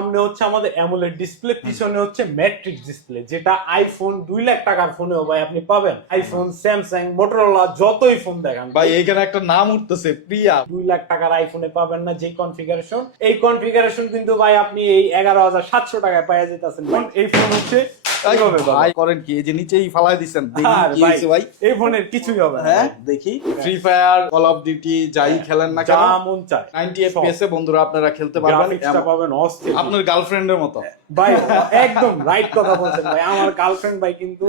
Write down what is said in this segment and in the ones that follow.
সামনে হচ্ছে আমাদের অ্যামোলেড ডিসপ্লে, পিছনে হচ্ছে ম্যাট্রিক্স ডিসপ্লে, যেটা আইফোন 2 লাখ টাকার ফোনেও ভাই আপনি পাবেন। আইফোন, স্যামসাং, মোটরোলা যতই ফোন দেখান ভাই এইখানে একটা নাম উঠতেছে প্রিয়া। 2 লাখ টাকার আইফোনে পাবেন না যে কনফিগারেশন, এই কনফিগারেশন কিন্তু ভাই আপনি এই 11,700 টাকায় পাওয়া যেতেছেন। এই ফোন হচ্ছে এইভাবে ভাই করেন কি, এই যে নিচেই ফালাই দিচ্ছেন, দেখি আর কি হয়েছে ভাই। এই ফোনের কিছুই হবে না। হ্যাঁ দেখি, free fire, call of duty যাই খেলেন না কেন, যা মন চায় 90 FPS এ বন্ধুরা আপনারা খেলতে পারবেন। গ্রাফিক্সটা পাবেন অস্থির। আপনার গার্লফ্রেন্ডের মতো ভাই একদম রাইট কথা বলছেন ভাই। আমার গার্লফ্রেন্ড ভাই কিন্তু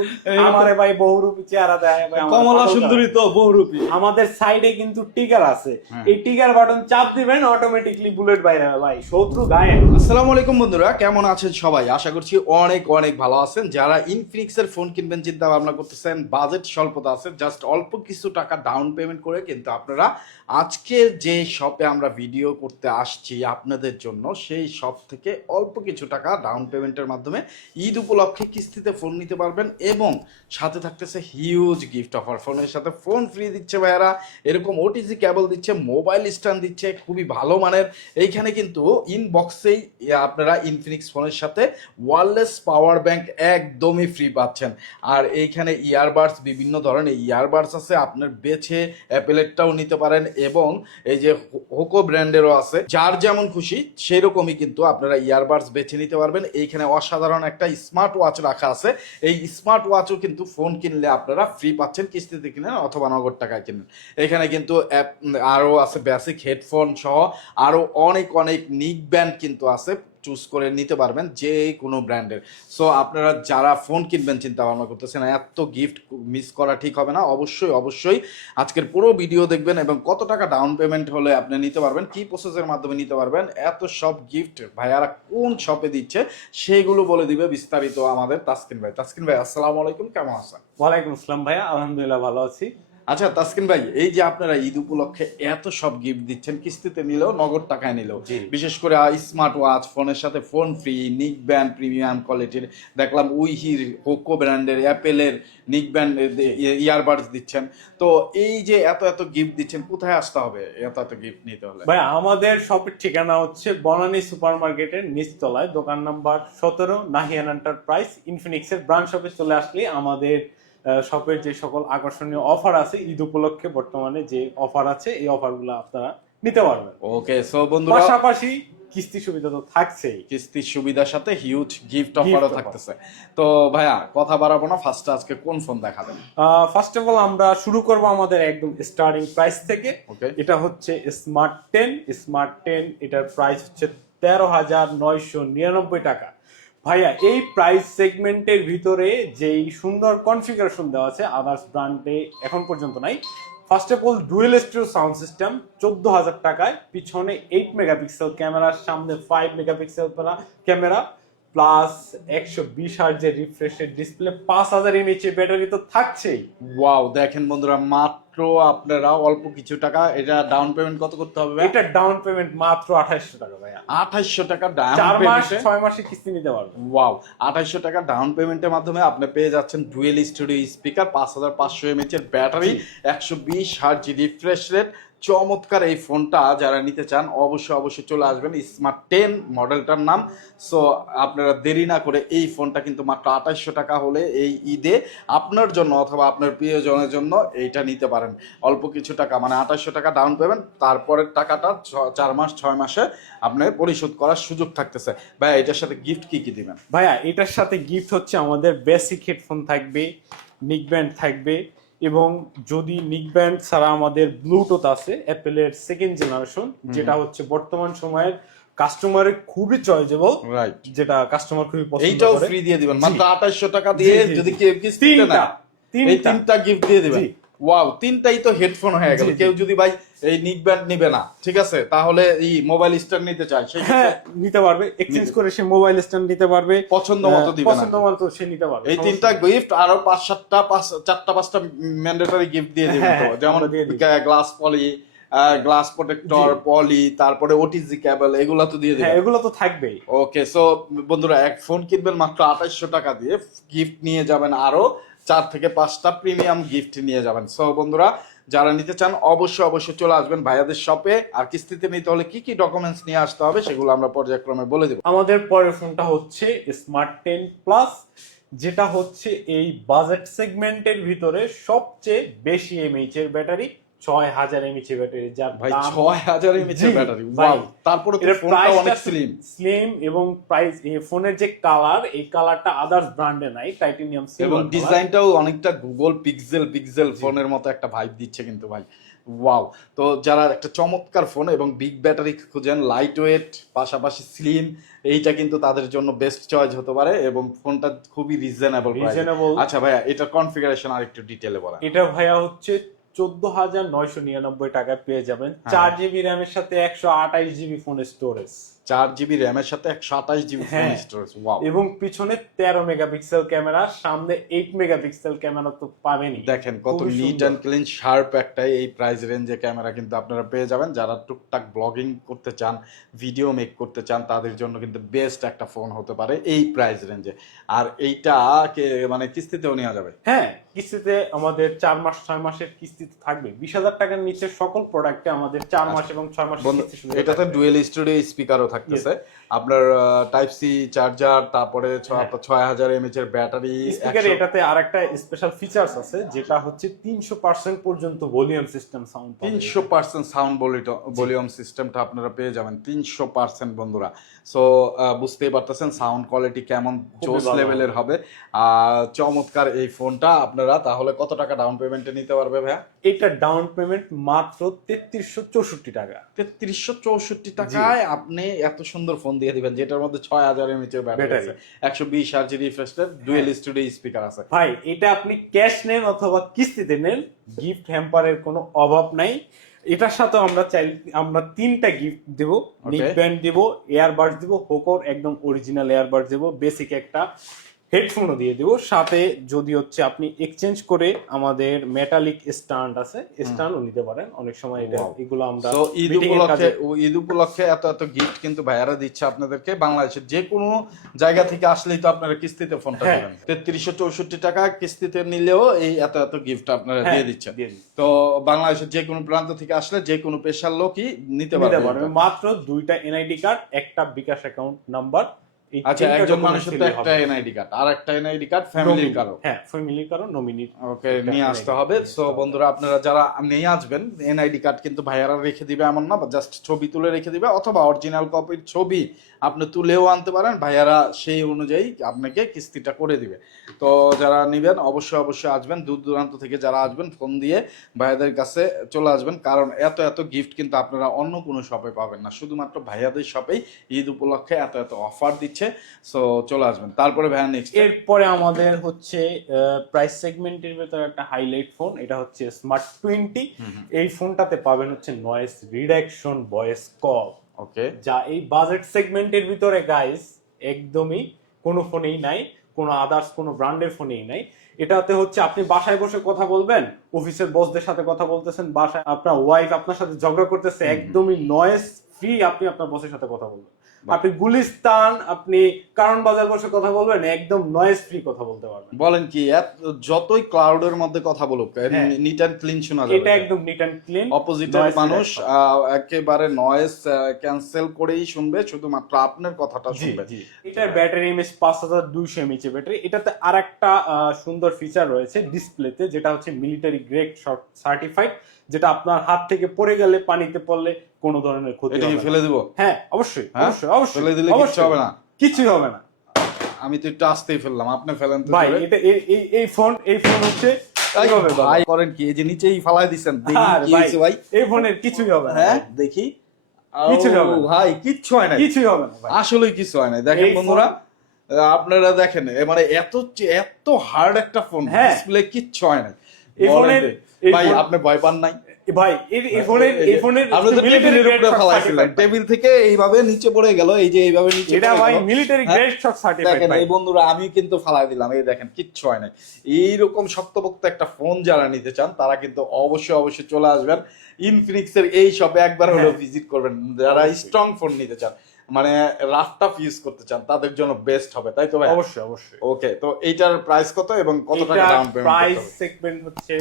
আমারে ভাই বহুরূপী চেহারা দেয় ভাই, আমার কমলা পাগল সুন্দরী করে। তো বহুরূপী। আমাদের সাইডে কিন্তু টিকার আছে, এই টিকার বাটন চাপ দিবেন অটোমেটিকলি বুলেট বাইরে হবে ভাই, শত্রু গায়ে। আসসালামু আলাইকুম বন্ধুরা, কেমন আছেন সবাই? আশা করছি অনেক অনেক ভালো আছেন। যারা ইনফিনিক্স এর ফোন কিনবেন চিন্তা ভাবনা করতেছেন, বাজেট স্বল্পতা আছে, জাস্ট অল্প কিছু টাকা ডাউন পেমেন্ট করে কিন্তু আপনারা আজকে যে শপে আমরা ভিডিও করতে আসছি আপনাদের জন্য, সেই শপ থেকে অল্প কিছু টাকা ডাউন পেমেন্টের মাধ্যমে ঈদ উপলক্ষে কিস্তিতে ফোন নিতে পারবেন এবং সাথে থাকতেছে হিউজ গিফট অফার। ফোনের সাথে ফোন ফ্রি দিচ্ছে ভাইয়ারা, এরকম ওটিজি কেবল দিচ্ছে, মোবাইল স্ট্যান্ড দিচ্ছে খুবই ভালো মানের। এইখানে কিন্তু ইনবক্সেই আপনারা ইনফিনিক্স ফোনের সাথে ওয়্যারলেস পাওয়ার ব্যাংক একদমই ফ্রি পাচ্ছেন। আর এইখানে ইয়ারবাডস, বিভিন্ন ধরনের ইয়ারবাডস আছে, আপনার বেছে অ্যাপেলেরটাও নিতে পারেন এবং এই যে হোকো ব্র্যান্ডেরও আছে। যার যেমন খুশি সেই রকমই কিন্তু আপনারা ইয়ারবাডস বেছে নিতে পারবেন। এইখানে অসাধারণ একটা স্মার্ট ওয়াচ রাখা আছে, এই স্মার্ট ওয়াচও কিন্তু ফোন কিনলে আপনারা ফ্রি পাচ্ছেন, কিস্তিতে কিনেন অথবা নগদ টাকায় কিনেন। এখানে কিন্তু আরও আছে বেসিক হেডফোন সহ আরও অনেক অনেক নিক ব্যান্ড কিন্তু আছে, চুজ করে নিতে পারবেন যে কোনো ব্র্যান্ডের। সো আপনারা যারা ফোন কিনবেন চিন্তা ভাবনা করতেছেন, এত গিফট মিস করা ঠিক হবে না। অবশ্যই অবশ্যই আজকের পুরো ভিডিও দেখবেন এবং কত টাকা ডাউন পেমেন্ট হলে আপনি নিতে পারবেন, কি প্রসেসের মাধ্যমে নিতে পারবেন, এত সব গিফট ভাইয়ারা কোন শপে দিচ্ছে সেইগুলো বলে দিবে বিস্তারিত আমাদের তাসকিন ভাই। তাসকিন ভাই আসসালামু আলাইকুম, কেমন আছেন? ওয়ালাইকুম আসসালাম ভাইয়া, আলহামদুলিল্লাহ ভালো আছি। আচ্ছা তাসকিন ভাই, এই যে আপনারা ঈদ উপলক্ষে এত সব গিফট দিচ্ছেন, কিস্তিতে নিলেও নগদ টাকায় নিলেও, বিশেষ করে স্মার্ট ওয়াচ, ফোনের সাথে ফোন ফ্রি, নিক ব্যান্ড প্রিমিয়াম কোয়ালিটির দেখলাম, উইহির, হোকো ব্র্যান্ডের, অ্যাপেলের নিক ব্যান্ড ইয়ারবাডস দিচ্ছেন, তো এই যে এত এত গিফট দিচ্ছেন, কোথায় আসতে হবে এত এত গিফট নিতে হলে? ভাই আমাদের শপের ঠিকানা হচ্ছে বনানী সুপার মার্কেটের নিচতলায়, দোকান নাম্বার 17, নাহিয়ান এন্টারপ্রাইজ। ইনফিনিক্সের ব্রাঞ্চ শপে চলে আসলে আমাদের শপের যে সকল আকর্ষণীয় অফার আছে, ঈদ উপলক্ষে বর্তমানে যে অফার আছে এই অফারগুলো আপনারা নিতে পারবেন। ওকে, সো বন্ধুরা পাশাপাশি কিস্তি সুবিধা তো থাকছেই, কিস্তির সুবিধার সাথে হিউজ গিফট অফারও থাকতেছে। তো ভাইয়া কথা বাড়াবো না, ফার্স্টে আজকে কোন ফোন দেখাবেন? ফার্স্ট অফ অল আমরা শুরু করব আমাদের একদম স্টার্টিং প্রাইস থেকে। ওকে, এটা হচ্ছে স্মার্ট 10। এটার প্রাইস হচ্ছে 13,999 টাকা। ভাইয়া এই প্রাইস সেগমেন্টের ভিতরে যেই সুন্দর কনফিগারেশন দেওয়া আছে আদার্স ব্র্যান্ডে এখন পর্যন্ত নাই। First of all dual stereo sound system 14,000 টাকায়, পিছনে 8 মেগাপিক্সেল ক্যামেরা, সামনে 5 মেগাপিক্সেল ক্যামেরা, প্লাস 120 হার্জের রিফ্রেশের ডিসপ্লে, 5000 এমএইচ এর ব্যাটারি তো থাকছেই। ওয়াও, দেখেন বন্ধুরা, মাত্র আপনারা অল্প কিছু টাকা, এটা ডাউন পেমেন্ট কত করতে হবে? এটা ডাউন পেমেন্ট মাত্র 2800 টাকা ভাইয়া। 2800 টাকা ডাউন 4 মাস পেমেন্টে, 6 মাসে কিস্তি নিতে পারবেন। ওয়াও, 2800 টাকা ডাউন পেমেন্টের মাধ্যমে আপনি পেয়ে যাচ্ছেন ডুয়েল স্টুডিও স্পিকার, 5500 এমএইচ এর ব্যাটারি, 120 হার্জ রিফ্রেশ রেট। চমৎকার এই ফোনটা যারা নিতে চান অবশ্যই অবশ্যই চলে আসবেন, স্মার্ট 10 মডেলটার নাম। সো আপনারা দেরি না করে এই ফোনটা কিন্তু মাত্র 2800 টাকা হলে এই ঈদে আপনার জন্য অথবা আপনার প্রিয়জনের জন্য এইটা নিতে পারেন। অল্প কিছু টাকা, মানে 2800 টাকা ডাউন পেমেন্ট, তারপরের টাকাটা 4 মাস 6 মাসে আপনি পরিশোধ করার সুযোগ থাকতেছে। ভাই এটার সাথে গিফট কি কি দিবেন? ভাইয়া এটার সাথে গিফট হচ্ছে আমাদের বেসিক হেডফোন থাকবে, নিক ব্যান্ড থাকবে, এবং যদি নিক ব্যান্ড ছাড়া আমাদের ব্লুটুথ আছে অ্যাপেলের 2nd জেনারেশন, যেটা হচ্ছে বর্তমান সময়ের কাস্টমারের খুবই চয়েজেবল, রাইট, যেটা কাস্টমার খুবই পছন্দ করে। এইটাও ফ্রি দিয়ে দিবেন মাত্র 2800 টাকা দিয়ে, যদি কেউ কিস্তিতে না এই তিনটা গিফট দিয়ে দিবেন। ওয়াও, তিনটাই তো হেডফোন হয়ে গেল। কেউ যদি ভাই এই নিক ব্যান্ড নিবে না, ঠিক আছে, তাহলে এই মোবাইল স্ট্যান্ড নিতে চায়, সেই হ্যাঁ নিতে পারবে, এক্সচেঞ্জ করে সে মোবাইল স্ট্যান্ড নিতে পারবে, পছন্দ মতো দিবেন, পছন্দ মতো সে নিতে পারবে। এই তিনটা গিফট আরো 4টা 5টা ম্যান্ডেটরি গিফট দিয়ে দিবেন, তো যেমন গ্লাস পলি, গ্লাস প্রোটেক্টর, পলি, তারপরে ওটিজি কেবল, এগুলা তো দিয়ে দিবেন। হ্যাঁ এগুলো তো থাকবেই। ওকে, সো বন্ধুরা এক ফোন কিনবেন মাত্র 2800 টাকা দিয়ে, গিফট নিয়ে যাবেন আরো 4 থেকে 5টা প্রিমিয়াম গিফট নিয়ে যাবেন। সো বন্ধুরা যারা নিতে চান অবশ্যই অবশ্যই চলে আসবেন ভাইয়াদের শপে। আর কিস্তিতে নিতে হলে কি কি ডকুমেন্টস নিয়ে আসতে হবে সেগুলো আমরা পর্যায়ক্রমে বলে দেবো। আমাদের পরের ফোনটা হচ্ছে স্মার্ট 10 প্লাস, যেটা হচ্ছে এই বাজেট সেগমেন্টের ভিতরে সবচেয়ে বেশি এমএইচ এর ব্যাটারি, 6000 এমএইচ এর ব্যাটারি, যার ভাই দাম 6000 এমএইচ এর ব্যাটারি, ভাই, ওয়াও। তারপরে তো এর ফোনটা অনেক স্লিম স্লিম এবং প্রাইস, এই ফোনের যে কালার, এই কালারটা আদার্স ব্র্যান্ডে নাই, টাইটানিয়াম এবং ডিজাইনটাও অনেকটা গুগল পিক্সেল ফোনের মতো একটা ভাইব দিচ্ছে কিন্তু ভাই, ওয়াও। তো যারা একটা চমৎকার ফোন এবং বিগ ব্যাটারি খুঁজেন, লাইট ওয়েট পাশাপাশি স্লিম, এইটা কিন্তু তাদের জন্য বেস্ট চয়েস হতে পারে এবং ফোনটা খুবই রিজনেবল। আচ্ছা ভাইয়া, এটা কনফিগারেশন আর একটু ডিটেইলে বলেন। এটা ভাইয়া হচ্ছে 14,999 টাকায় পেয়ে যাবেন 4 জিবি র্যামের সাথে 128 জিবি ফোনের স্টোরেজ, 4 জিবি র্যামের সাথে 128 জিবি ফোন স্টোরেজ, ওয়াও। এবং পিছনে 13 মেগাপিক্সেল ক্যামেরা, সামনে 8 মেগাপিক্সেল ক্যামেরা তো পাবেনই। দেখেন কত নিট অ্যান্ড ক্লিন শার্প একটা এই প্রাইস রেঞ্জে ক্যামেরা কিন্তু আপনারা পেয়ে যাবেন। যারা টুকটাক ব্লগিং করতে চান, ভিডিও মেক করতে চান, তাদের জন্য কিন্তু বেস্ট একটা ফোন হতে পারে এই প্রাইস রেঞ্জে। আর এইটা মানে কিস্তিতেও নেওয়া যাবে। হ্যাঁ, কিস্তিতে আমাদের 4 মাস 6 মাসের কিস্তিতে থাকবে। 20,000 টাকার নিচে সকল প্রোডাক্টে আমাদের 4 মাস এবং 6 মাসের কিস্তি সুবিধা এটাতে থাকবে। ডুয়েল স্টুডিও স্পিকারও থাকতেছে, আপনার টাইপ সি চার্জার, তারপরে 6000 এমএইচ এর ব্যাটারি। স্পিকারে এটাতে আরেকটা স্পেশাল ফিচারস আছে, যেটা হচ্ছে 300% পর্যন্ত volume system sound. 300% sound volume সিস্টেমটা আপনারা পেয়ে যাবেন 300% বন্ধুরা। সো বুঝতেই পারতেছেন সাউন্ড কোয়ালিটি কেমন জোস লেভেলের হবে। চমৎকার এই ফোনটা আপনারা তাহলে কত টাকা ডাউন পেমেন্টে নিতে পারবে ভাইয়া? এটা ডাউন পেমেন্ট মাত্র 3364 টাকা। 3364 টাকায় আপনি এত সুন্দর ফোন দিয়ে দিবেন, যেটার মধ্যে 6000 এমএইচ এর ব্যাটারি আছে, 120 Hz refresh rate, dual studio speaker আছে। ভাই, এটা আপনি ক্যাশ নেন অথবা কিস্তিতে নেন, গিফট হ্যাম্পারের কোনো অভাব নাই। এটার সাথে আমরা 3টা গিফট দেব, নেক ব্যান্ড দেব, এয়ারবাডস দেব, হোকোর একদম অরিজিনাল এয়ারবাডস দেব, বেসিক একটা হেডফোনও দিয়ে দেব। সাথে যদি হচ্ছে আপনি এক্সচেঞ্জ করে আমাদের মেটালিক স্ট্যান্ড আছে, স্ট্যান্ডও নিতে পারেন। অনেক সময় এগুলো আমরা তো ঈদ উপলক্ষে এত এত গিফট কিন্তু ভাইয়ারা দিচ্ছে আপনাদেরকে। বাংলাদেশের যে কোনো জায়গা থেকে আসলেই তো আপনারা কিস্তিতে ফোনটা দিবেন। 3364 টাকা কিস্তিতে নিলেও এই এত এত গিফট আপনারা দিয়ে দিচ্ছেন। তো বাংলাদেশের যে কোনো প্রান্ত থেকে আসলে যে কোনো পেশার লোকই নিতে পারবে। মাত্র 2টা এনআইডি কার্ড, একটা বিকাশ অ্যাকাউন্ট নাম্বার। আচ্ছা, একজন মানুষের তো একটা এনআইডি কার্ড, আর একটা এনআইডি কার্ড ফ্যামিলির কারো। হ্যাঁ, ফ্যামিলির কারো নমিনি ওকে নিয়ে আসতে হবে। সো বন্ধুরা, আপনারা যারা নিয়ে আসবেন, এনআইডি কার্ড কিন্তু ভাইয়ারা রেখে দিবে এমন না, জাস্ট ছবি তুলে রেখে দিবে, অথবা অরিজিনাল কপির ছবি আপনি তুলেও আনতে পারেন, ভাইয়ারা সেই অনুযায়ী আপনাকে কিস্তিটা করে দিবে। তো যারা নেবেন অবশ্যই অবশ্যই আসবেন, দূর দূরান্ত থেকে যারা আসবেন ফোন দিয়ে ভাইয়াদের কাছে চলে আসবেন, কারণ এত এত গিফট কিন্তু আপনারা অন্য কোনো শপে পাবেন না, শুধুমাত্র ভাইয়াদের শপেই ঈদ উপলক্ষে এত এত অফার দিচ্ছে। সো চলে আসবেন। তারপরে ভাইয়া নেক্সট, এরপরে আমাদের হচ্ছে প্রাইস সেগমেন্টের ভেতরে একটা হাইলাইট ফোন, এটা হচ্ছে স্মার্ট 20। এই ফোনটাতে পাবেন হচ্ছে নয়েজ রিডাকশন ভয়েস কল। ওকে, যা এই বাজেট সেগমেন্টের ভিতরে গাইস একদমই কোনো ফোনেই নাই, কোনো আদার্স কোনো ব্র্যান্ডের ফোনেই নাই। এটাতে হচ্ছে আপনি বাসায় বসে কথা বলবেন, অফিসের বসদের সাথে কথা বলতেছেন, বাসায় আপনার ওয়াইফ আপনার সাথে ঝগড়া করতেছে, একদমই নয়েজ ফ্রি আপনি আপনার বসের সাথে কথা বলবেন। আপনি গুলিস্তান, আপনি কারণ বাজার বসে কথা বলবেন, একদম নয়েজ ফ্রি কথা বলতে পারবেন। বলেন কি, যতই ক্লাউডের মধ্যে কথা বলুক, নিট এন্ড ক্লিন শোনা যাবে। এটা একদম নিট এন্ড ক্লিন। অপোজিটের মানুষ একেবারে নয়েজ ক্যান্সেল করেই শুনবে, শুধুমাত্র আপনার কথাটা শুনবে। এটার ব্যাটারি এমএইচ 5200 এমএইচ এর ব্যাটারি। এটাতে আরেকটা সুন্দর ফিচার রয়েছে ডিসপ্লেতে, যেটা হচ্ছে মিলিটারি গ্রেড সার্টিফাইড, যেটা আপনার হাত থেকে পড়ে গেলে, পানিতে পড়লে কোনো ধরনের ক্ষতি হবে না। ফেলে দিব? হ্যাঁ, অবশ্যই অবশ্যই অবশ্যই ফেলে দিলে কিছু হবে না, কিছুই হবে না। আমি তো একটু আস্তেই ফেললাম, আপনি ফেলেন তো ভাই। এটা এই ফোন হচ্ছে ভাই করেন কি, এই যে নিচেই ফালাই দিবেন, দেখি কি হইছে ভাই। এই ফোনের কিছুই হবে না। হ্যাঁ, দেখি কিছুই হবে না ভাই, কিচ্ছু হয় না, কিছুই হবে না ভাই, আসলেই কিছু হয় না। দেখেন বন্ধুরা, আপনারা দেখেন, মানে এত হার্ড একটা ফোন, ডিসপ্লে কিচ্ছু হয় না। এই ফোনের ভাই আপনি ভয় পান নাই ভাই? এই ফোনের আমরা তো টেবিলের উপরে ফেলাইছিলাম, টেবিল থেকে এইভাবে নিচে পড়ে গেল, এই যে এইভাবে নিচে এটা ভাই মিলিটারি গ্রেড শক সার্টিফাইড। দেখেন এই বন্ধুরা, আমি কিন্তু ফালাই দিলাম, এই দেখেন কিচ্ছু হয় না। এইরকম শক্তপোক্ত একটা ফোন যারা নিতে চান, তারা কিন্তু অবশ্যই অবশ্যই চলে আসবেন ইনফিনিক্স এর এই শপে, একবার হলেও ভিজিট করবেন। যারা স্ট্রং ফোন নিতে চান, মানে রাফটাফ ইউজ করতে চান, তাদের জন্য বেস্ট হবে, তাই তো ভাই? অবশ্যই অবশ্যই। ওকে, তো এইটার প্রাইস কত এবং কত টাকা ডাউন পেমেন্ট? প্রাইস সেগমেন্ট হচ্ছে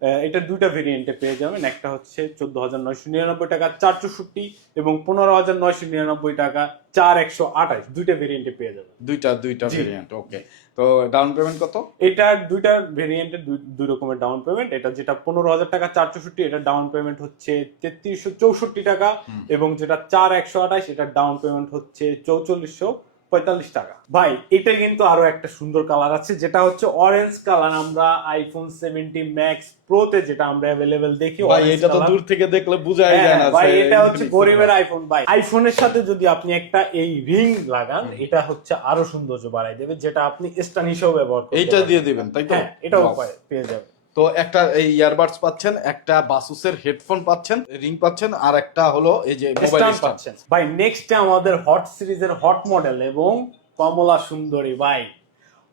এটা দুইটা ভেরিয়েন্টে পেয়ে যাবেন, একটা হচ্ছে 14,999 টাকা 464 এবং 15,999 টাকা 4128, দুইটা ভেরিয়েন্টে পেয়ে যাবেন। দুইটা জি। ভেরিয়েন্ট, ওকে। তো ডাউন পেমেন্ট কত? এটা দুইটা ভেরিয়েন্টের দুই রকমের ডাউন পেমেন্ট। এটা যেটা 15,000 টাকা 464, এটা ডাউন পেমেন্ট হচ্ছে 3364 টাকা, এবং যেটা 4128 এটা ডাউন পেমেন্ট হচ্ছে 4445 টাকা। ভাই এটা কিন্তু আরো একটা সুন্দর কালার আছে, যেটা হচ্ছে অরেঞ্জ কালার। আমরা আইফোন 17 ম্যাক্স প্রোতে যেটা আমরা অ্যাভেলেবেল দেখি, ভাই orange এটা তো color। দূর থেকে দেখলে বোঝাই যায় না ভাই যে এটা হচ্ছে Infinix গরিবের phone। আইফোন। ভাই আইফোনের সাথে যদি আপনি একটা এই রিং লাগান, এটা হচ্ছে আরো সৌন্দর্য বাড়াই দেবে, যেটা আপনি স্ট্যান্ড হিসেবেও ব্যবহার করতে এইটা পারবেন। দিয়ে দিবেন তাই তো? হ্যাঁ, এটাও Wow. পেয়ে যাবেন। তো একটা এই ইয়ারবাডস পাচ্ছেন, একটা বাসুসের হেডফোন পাচ্ছেন, রিং পাচ্ছেন, আর একটা হলো এই যে মোবাইল স্ট্যান্ড স্ট্যান্ড। পাচ্ছেন। ভাই নেক্সট আমাদের হট সিরিজের হট মডেল এবং কমলা সুন্দরী ভাই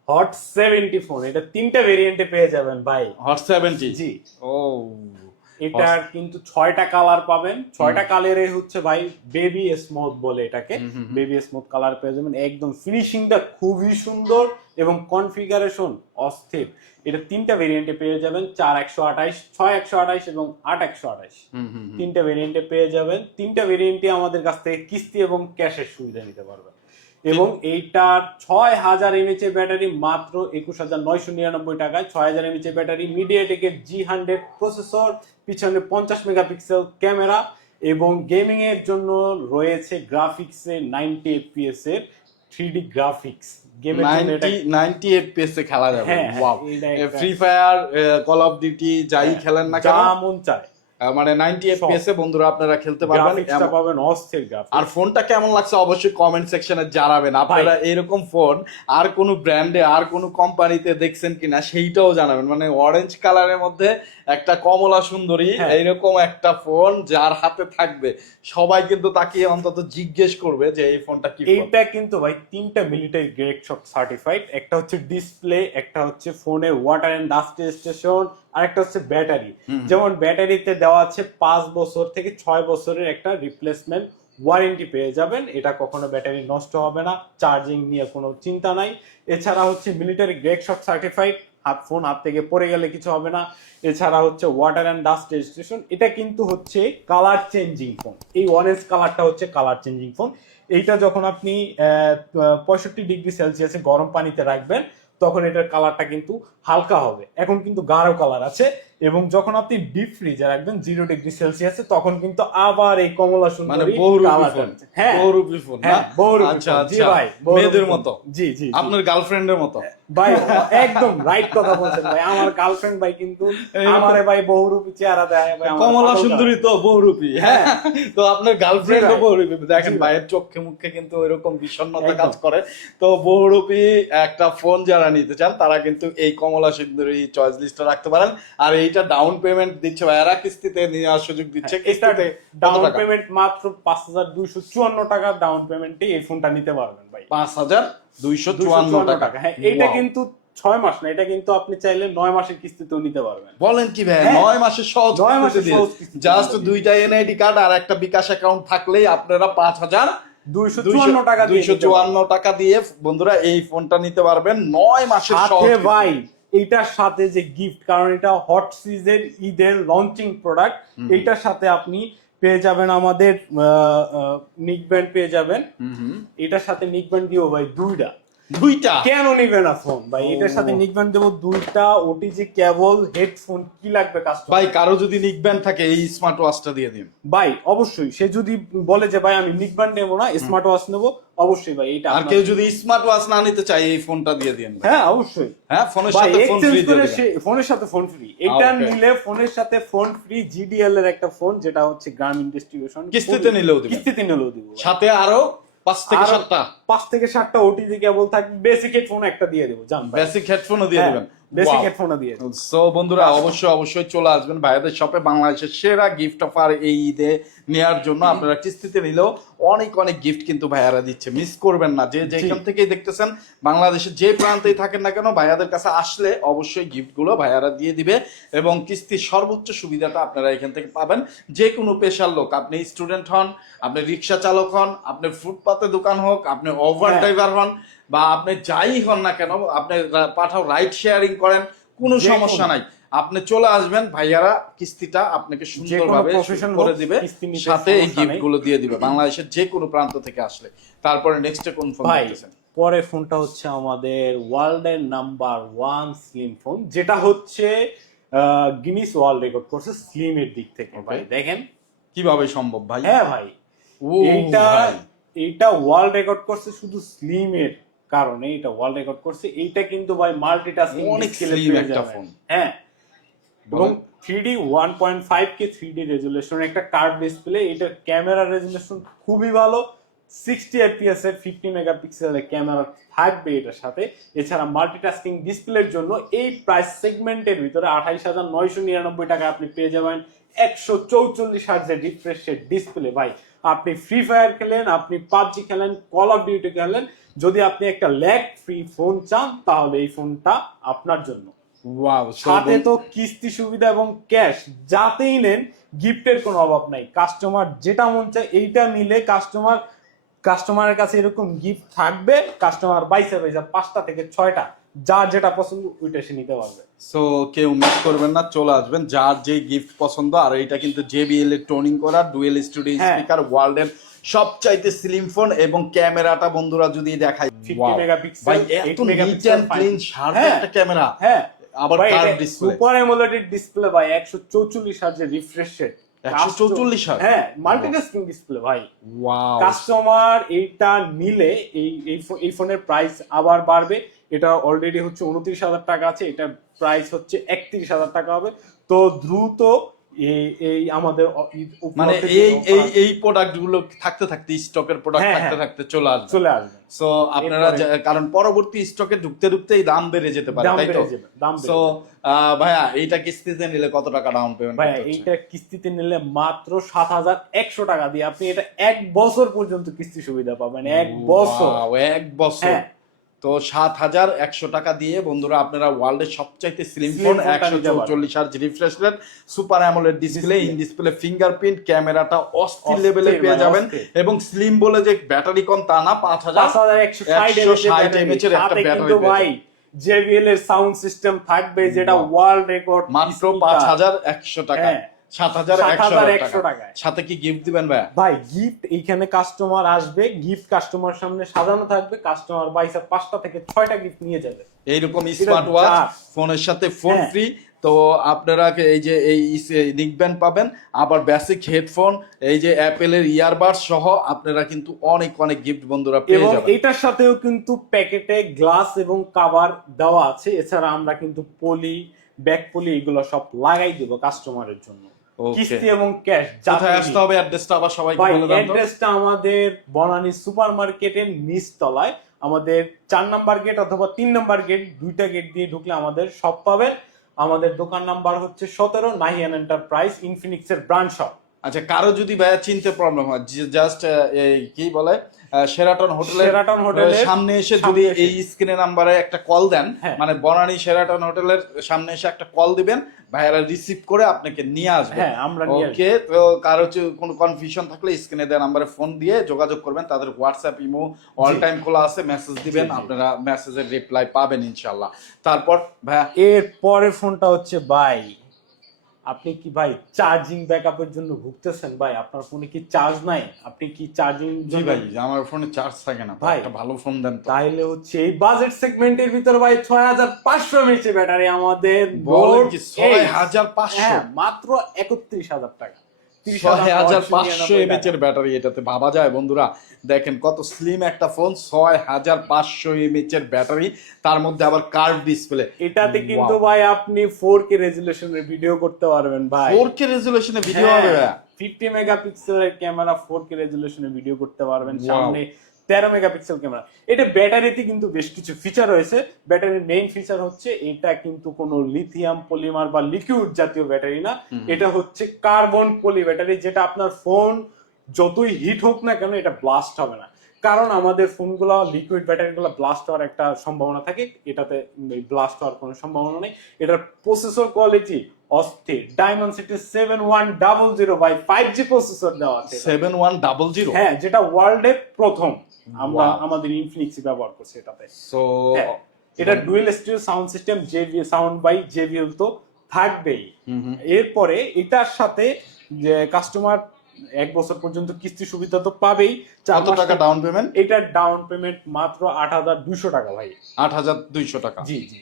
হট 70 ফোন। এটা তিনটা ভেরিয়েন্টে পেয়ে যাবেন ভাই। হট 70? জি। ও, এটার কিন্তু 6টা কালার পাবেন। 6টা কালারে হচ্ছে ভাই বেবি স্মুথ বলে এটাকে। বেবি স্মুথ কালার পেয়ে যাবেন, একদম ফিনিশিংটা খুবই সুন্দর এবং কনফিগারেশন অস্থির। এটা তিনটা ভেরিয়েন্টে পেয়ে যাবেন, 4128, 6128 এবং 8128। তিনটা ভেরিয়েন্টে পেয়ে যাবেন। তিনটা ভেরিয়েন্টে আমাদের কাছ থেকে কিস্তি এবং ক্যাশের সুবিধা নিতে পারবেন। এবং এইটার 6000 mAh এর ব্যাটারি মাত্র 21,999 টাকায়। 6000 mAh এর ব্যাটারি, মিডিয়াটেকের G100 প্রসেসর, পিছনে 50 মেগাপিক্সেল ক্যামেরা, এবং গেমিং এর জন্য রয়েছে গ্রাফিক্সে 90 FPS এর 3D গ্রাফিক্স। গেমের জন্য এটা 90 FPS এ খেলা যাবে। হ্যাঁ, ওয়াও। এটা একটা- free fire, call of duty যাই খেলেন না কেন, যা মন চায় মানে 90 FPS এ বন্ধুরা আপনারা খেলতে পারবেন। গ্রাফিক্সটা পাবেন অস্থির গ্রাফিক্স। আর ফোনটা কেমন লাগছে অবশ্যই কমেন্ট সেকশনে জানাবেন। আপনারা এরকম ফোন আর কোন ব্র্যান্ডে আর কোন কোম্পানিতে দেখছেন কিনা সেইটাও জানাবেন। মানে অরেঞ্জ কালারের মধ্যে একটা কমলা সুন্দরী এইরকম একটা ফোন যার হাতে থাকবে, সবাই কিন্তু তাকে অন্তত জিজ্ঞেস করবে যে এই ফোনটা কি ফোন। এইটা কিন্তু ভাই তিনটা মিলিটারি গ্রেড শপ সার্টিফাইড। একটা হচ্ছে ডিসপ্লে, একটা হচ্ছে ফোনের ওয়াটার এন্ড ডাস্ট রেজিস্ট্রেশন, আর একটা হচ্ছে ব্যাটারি। যেমন ব্যাটারিতে দেওয়া আছে 5 বছর থেকে 6 বছরের একটা রিপ্লেসমেন্ট ওয়ারেন্টি পেয়ে যাবেন। এটা কখনো ব্যাটারি নষ্ট হবে না, চার্জিং নিয়ে কোনো চিন্তা নাই। এছাড়া হচ্ছে military grade shop certified, phone হাত থেকে পড়ে গেলে কিছু হবে না। এছাড়া হচ্ছে ওয়াটার অ্যান্ড ডাস্ট রেজিস্ট্রেশন। এটা কিন্তু হচ্ছে কালার চেঞ্জিং ফোন। এই অরেঞ্জ কালারটা হচ্ছে কালার চেঞ্জিং ফোন। এইটা যখন আপনি 65°C গরম পানিতে রাখবেন, তখন এটার কালারটা কিন্তু হালকা হবে। এখন কিন্তু গাঢ় কালার আছে। এবং যখন আপনি ডিপ ফ্রিজে রাখবেন 0°C, তখন কিন্তু আবার এই কমলা মানে সুন্দরী বহুরূপী কালারটা ফোন। হচ্ছে। হ্যাঁ, বহুরূপী ফোন না? হ্যাঁ, বহুরূপী আচ্ছা ফোন। জি আচ্ছা, ভাই, বহুরূপী মেয়েদের ফোন। মতো, জি জি জি। আপনার গার্লফ্রেন্ডের মতো। ভাই একদম রাইট কথা বলছেন ভাই। আমার গার্লফ্রেন্ড ভাই কিন্তু আমারে ভাই বহুরূপী চেহারা দেয় ভাই। আমার কমলা পাগল সুন্দরী তো বহুরূপী, হ্যাঁ। তো আপনার গার্লফ্রেন্ড জি তো ভাই। বহুরূপী, দেখেন জি ভাই। ভাইয়ের চোখে মুখে কিন্তু এরকম বিষণ্ণতা একদম। কাজ করে। তো বহুরূপী একটা ফোন যারা নিতে চান তারা কিন্তু এই কমলা সুন্দরী চয়েস লিস্টে রাখতে পারেন। আর এইটা ডাউন পেমেন্ট দিচ্ছে ভাইয়ারা, কিস্তিতে নেওয়ার সুযোগ দিচ্ছে। এটা কিস্তিতে ডাউন পেমেন্ট মাত্র 5,254 টাকা ডাউন পেমেন্টে এই ফোনটা নিতে পারবেন ভাই। 5,254 টাকা। হ্যাঁ, এটা Wow. কিন্তু 6 মাস না, এটা কিন্তু আপনি চাইলে 9 মাসের কিস্তিতেও নিতে পারবেন। বলেন কি ভাই, হ্যাঁ। 9 মাসের সহজ 9 মাসের সহজ কিস্তি জাস্ট দিয়ে দুইটা এনআইডি কার্ড আর একটা বিকাশ অ্যাকাউন্ট থাকলেই আপনারা 254 টাকা দিয়ে নিতে পারবেন। 254 টাকা দিয়ে বন্ধুরা এই ফোনটা নিতে পারবেন 9 মাসের সহজ সাথে কিস্তি। ভাই এইটার সাথে যে গিফট, কারণ এটা হট সিজন ঈদের লঞ্চিং প্রোডাক্ট, এইটার সাথে আপনি পেয়ে যাবেন আমাদের নিক ব্যান্ড পেয়ে যাবেন। এটার সাথে নিক ব্যান্ড দিও ভাই দুইটা। কেন নিবে না ফোন ভাই? এটার সাথে নিক ব্যান্ড দেবো দুইটা, ওটিজি কেবল, হেডফোন, কি লাগবে কাস্টমার? ভাই কারো যদি নিক ব্যান্ড থাকে এই স্মার্ট ওয়াচটা দিয়ে দিন ভাই অবশ্যই। সে যদি বলে যে ভাই আমি নিক ব্যান্ড নেবো না, স্মার্ট ওয়াচ নেবো, অবশ্যই ভাই এটা। আর কেউ যদি স্মার্ট ওয়াচ না নিতে চায় এই ফোনটা দিয়ে দিন। হ্যাঁ অবশ্যই। হ্যাঁ, ফোনের ভাই সাথে ফোন এক্সচেঞ্জ ফ্রি করে দিয়ে দিবেন। ফোনের সাথে ফোন ফ্রি। এটা Okay. নিলে ফোনের সাথে ফোন ফ্রি। জিডিএল এর একটা ফোন, যেটা হচ্ছে গ্রামীণ ডিস্ট্রিবিউশন, কিস্তিতে নিলেও দিবেন। কিস্তিতে নিলেও দিব। সাথে আরো 5 থেকে 7টা 5 থেকে 7টা ওটিজি কেবল থাকবে। বেসিক হেডফোন একটা দিয়ে দেবো, জান ভাই। বেসিক হেডফোনও দিয়ে দিবেন। Basic Wow. হেডফোনও দিয়ে দেবো। সো বন্ধুরা অবশ্যই চলে আসবেন ভাইয়াদের শপে। বাংলাদেশের সেরা গিফট অফার এই ঈদে নেয়ার জন্য আপনারা কিস্তিতে নিলেও অনেক গিফট কিন্তু ভাইয়ারা দিচ্ছে, মিস করবেন না। যেখান থেকেই দেখতেছেন, বাংলাদেশের যে প্রান্তেই থাকেন না কেন, ভাইয়াদের কাছে আসলে অবশ্যই গিফটগুলো ভাইয়ারা দিয়ে দিবে। এবং কিস্তির সর্বোচ্চ সুবিধাটা আপনারা এখান থেকে পাবেন। যে কোনো পেশার লোক, আপনি স্টুডেন্ট হন, আপনি রিক্সা চালক হন, আপনি ফুটপাতে দোকান হোক, আপনি ওভার ড্রাইভার হন, বা আপনি যাই হন না কেন, আপনি পাঠাও রাইড শেয়ারিং করেন, কোনো সমস্যা নাই। আপনি চলে আসবেন, ভাইয়ারা কিস্তিটা আপনাকে সুন্দরভাবে professional করে হোক, দিবে, কিস্তি নিতে সাথে এই সমস্যা গিফট নেই। গুলো দিয়ে দিবে বাংলাদেশের যে কোনো প্রান্ত থেকে আসলে। তারপরে নেক্সটে কোন ফোন ভাই দেখতেছেন? পরে ফোনটা হচ্ছে আমাদের ওয়ার্ল্ডের নাম্বার 1 স্লিম ফোন, যেটা হচ্ছে গিনিস ওয়ার্ল্ড রেকর্ড করছে স্লিমের দিক থেকে। ভাই দেখেন কিভাবে সম্ভব ভাই? হ্যাঁ ভাই, ও এইটা ভাই, এইটা ওয়ার্ল্ড রেকর্ড করছে শুধু স্লিমের কারণে, এটা ওয়ার্ল্ড রেকর্ড করছে। এইটা কিন্তু ভাই মাল্টিটাস্কিং অনেক ডিসপ্লে slim পেয়ে একটা যাবেন। ফোন। হ্যাঁ, এবং বলেন। 3D 1.5K 3D রেজুলেশন একটা কার্ভ ডিসপ্লে। এটা ক্যামেরা রেজুলেশন খুবই ভালো, 60 fps এর 50 মেগাপিক্সেলের ক্যামেরা থাকবে এটার সাথে। এছাড়া মাল্টিটাস্কিং ডিসপ্লের জন্য এই প্রাইস সেগমেন্টের ভিতরে 28,999 টাকা আপনি পেয়ে যাবেন 144 হার্জের রিফ্রেশ রেট ডিসপ্লে। ভাই আপনি ফ্রি ফায়ার খেলেন, আপনি পাবজি খেলেন, কল অফ ডিউটি খেলেন, যদি আপনি একটা ল্যাগ ফ্রি ফোন চান তাহলে এই ফোনটা আপনার জন্য। ওয়াও, সাথে তো কিস্তি সুবিধা এবং ক্যাশ যাতেই নেন, গিফটের কোনো অভাব নাই। কাস্টমার যেটা মন চায় এইটা নিলে কাস্টমারের কাছে এরকম গিফট থাকবে। কাস্টমার বাইসা 5টা থেকে 6টা যার যেটা পছন্দ ওইটা সে নিতে পারবে। সো কেউ মিস করবেন না, চলে আসবেন যার যে গিফট পছন্দ। আর এটা কিন্তু JBL এর টোনিং করা ডুয়েল স্টুডিও হ্যাঁ। স্পিকার, ওয়ার্ল্ডের সবচাইতে স্লিম ফোন। এবং ক্যামেরাটা বন্ধুরা যদি দেখাই, 50 মেগাপিক্সেল, ভাই 8 এত neat megapixel and clean sharp হ্যাঁ একটা ক্যামেরা, হ্যাঁ। আবার ভাই কার্ভ এটা ডিসপ্লে। সুপার অ্যামোলেড ডিসপ্লে ভাই, 144 হার্জের রিফ্রেশ রেট, 144 হার্জ? হ্যাঁ মাল্টিটাস্কিং ডিসপ্লে ভাই। ওয়াও, কাস্টমার এইটা নিলে এই ফোনের প্রাইস আবার বাড়বে। এটা অলরেডি হচ্ছে 29,000 টাকা আছে, এটা প্রাইস হচ্ছে 31,000 টাকা হবে। তো দ্রুত এই আমাদের মানে এই প্রোডাক্ট গুলো থাকতে থাকতে, স্টকের প্রোডাক্ট হ্যাঁ, থাকতে হ্যাঁ। থাকতে চলে আসবে। চলে আসবে। সো আপনারা কারণ পরবর্তী স্টকে ঢুকতে ঢুকতেই দাম বেড়ে যেতে পারে, দাম তাই তো? বেড়ে যাবে, দাম বেড়ে সো যাবে। ভাইয়া এইটা কিস্তিতে নিলে কত টাকা ডাউন পেমেন্ট ভাই করতে হচ্ছে? এইটা কিস্তিতে নিলে মাত্র 7,100 টাকা দিয়ে আপনি এটা 1 বছর পর্যন্ত কিস্তি সুবিধা পাবেন। 1 বছর, Wow, 1 বছর। হ্যাঁ। তো 7,100 টাকা দিয়ে বন্ধুরা আপনারা ওয়ার্ল্ডের সবচাইতে স্লিম Slim ফোন, ফোনটা নিতে 144 hertz refresh rate, super AMOLED display, in display fingerprint, ক্যামেরাটা অস্থির অস্থির লেভেলে পেয়ে ভাই, যাবেন। অস্থির। এবং স্লিম বলে যে ব্যাটারি কম তা না, 5,160 mAh এর একটা ব্যাটারি কিন্তু ভাই JBL এর সাউন্ড সিস্টেম থাকবে যেটা Wow. ওয়ার্ল্ড রেকর্ড মাত্র 5,100 টাকা, হ্যাঁ। 7,100 টাকা। টাকা। সাথে কি গিফট দিবেন ভাইয়া? ভাই গিফট এইখানে কাস্টমার আসবে, গিফট কাস্টমার সামনে সাজানো থাকবে, কাস্টমার বাইসা 5টা থেকে 6টা গিফট নিয়ে যাবে। এইরকম স্মার্ট ওয়াচ, ফোনের সাথে ফোন হ্যাঁ। ফ্রি। তো আপনারা এই যে এই নিকব্যান্ড পাবেন, আবার বেসিক হেডফোন, এই যে অ্যাপেলের ইয়ারবাডস সহ আপনারা কিন্তু অনেক অনেক গিফট বন্ধুরা পেয়ে এবং যাবেন। এটার সাথেও কিন্তু প্যাকেটে গ্লাস এবং কভার দেওয়া আছে। এছাড়া আমরা কিন্তু পলি, ব্যাক পলি এগুলো সব লাগাই দেব কাস্টমারের জন্য। Okay. কিস্তি এবং ক্যাশ কোথায় আসতে হবে, অ্যাড্রেসটা আবার সবাইকে ভাই বলে দেন তো। অ্যাড্রেসটা আমাদের বনানী সুপার মার্কেটের নিচতলায়, আমাদের 4 নাম্বার গেট অথবা 3 নাম্বার গেট, দুইটা গেট দিয়ে ঢুকলে আমাদের শপ পাবেন। আমাদের দোকান নাম্বার হচ্ছে 17 নাহিয়ান এন্টারপ্রাইজ, ইনফিনিক্সের ব্রাঞ্চ শপ। আচ্ছা, কারো যদি ভাইয়া চিনতে প্রবলেম হয়, জাস্ট কি বলে শেরাটন হোটেলের সামনে এসে যদি এই স্ক্রিনে নাম্বারে একটা কল দেন, হ্যাঁ। মানে বনানী শেরাটন হোটেলের সামনে এসে একটা কল দিবেন, ভাইয়ারা রিসিভ করে আপনাকে নিয়ে আসবে। হ্যাঁ, আমরা নিয়ে ওকে। তো কারো কোনো কনফিউশন থাকলে স্ক্রিনে দেওয়া নাম্বারে ফোন দিয়ে যোগাযোগ করবেন। তাদের হোয়াটসঅ্যাপ, ইমো অল টাইম খোলা আছে, মেসেজ দিবেন, আপনারা মেসেজের রিপ্লাই পাবেন ইনশাআল্লাহ। তারপর ভাইয়া এর পরের ফোনটা হচ্ছে ভাই, আপনি কি ভাই চার্জিং ব্যাকআপের জন্য ভুগতেছেন? ভাই আপনার ফোনে কি চার্জ নাই? আপনি কি চার্জিং? জি ভাই, আমার ফোনে চার্জ থাকে না ভাই, একটা ভালো ফোন দেন তো। তাইলে হচ্ছে এই বাজেট সেগমেন্টের ভিতর ভাই 6,500 mAh ব্যাটারি আমাদের বলেন কি 6,500? হ্যাঁ, মাত্র 31,000 টাকা। 6,500 mAh এর ব্যাটারি, এটাতে ভাবা যায় বন্ধুরা? দেখেন কত স্লিম একটা ফোন, 6,500 mAh এর ব্যাটারি, তার মধ্যে আবার কার্ভ ডিসপ্লে। এটাতে কিন্তু ভাই আপনি 4K রেজুলেশনের ভিডিও করতে পারবেন ভাই। 4K রেজুলেশনে ভিডিও হবে ভাইয়া? 50 মেগাপিক্সেলের ক্যামেরা, 4K রেজুলেশনে ভিডিও করতে পারবেন। সামনে 13 মেগাপিক্সেল ক্যামেরা। এটা ব্যাটারিতে কিন্তু বেশ কিছু ফিচার রয়েছে। ব্যাটারির মেইন ফিচার হচ্ছে এটা কিন্তু কোনো লিথিয়াম পলিমার বা লিকুইড জাতীয় ব্যাটারি না, এটা হচ্ছে কার্বন পলি ব্যাটারি, যেটা আপনার ফোন যতই হিট হোক না কেন এটা ব্লাস্ট হবে না। কারণ আমাদের ফোনগুলো লিকুইড ব্যাটারিগুলো ব্লাস্ট হওয়ার একটা সম্ভাবনা থাকে, এটাতে ব্লাস্ট হওয়ার কোনো সম্ভাবনা নেই। এটার প্রসেসর কোয়ালিটি অস্থির, ডায়মেনসিটি 7100 বাই 5G প্রসেসর দেওয়া আছে। 7100? হ্যাঁ, যেটা ওয়ার্ল্ডে প্রথম আমরা আমাদের ইনফিনিক্স ব্যবহার করছি এটাতে। সো এটা dual stereo sound system, JBL sound by JBL তো থাকবেই। এরপরে এটার সাথে যে কাস্টমার 1 বছর পর্যন্ত কিস্তি সুবিধা তো পাবেই। কত টাকা ডাউন পেমেন্ট? এটার ডাউন পেমেন্ট মাত্র 8,200 টাকা ভাই। 8,200 টাকা। জি জি।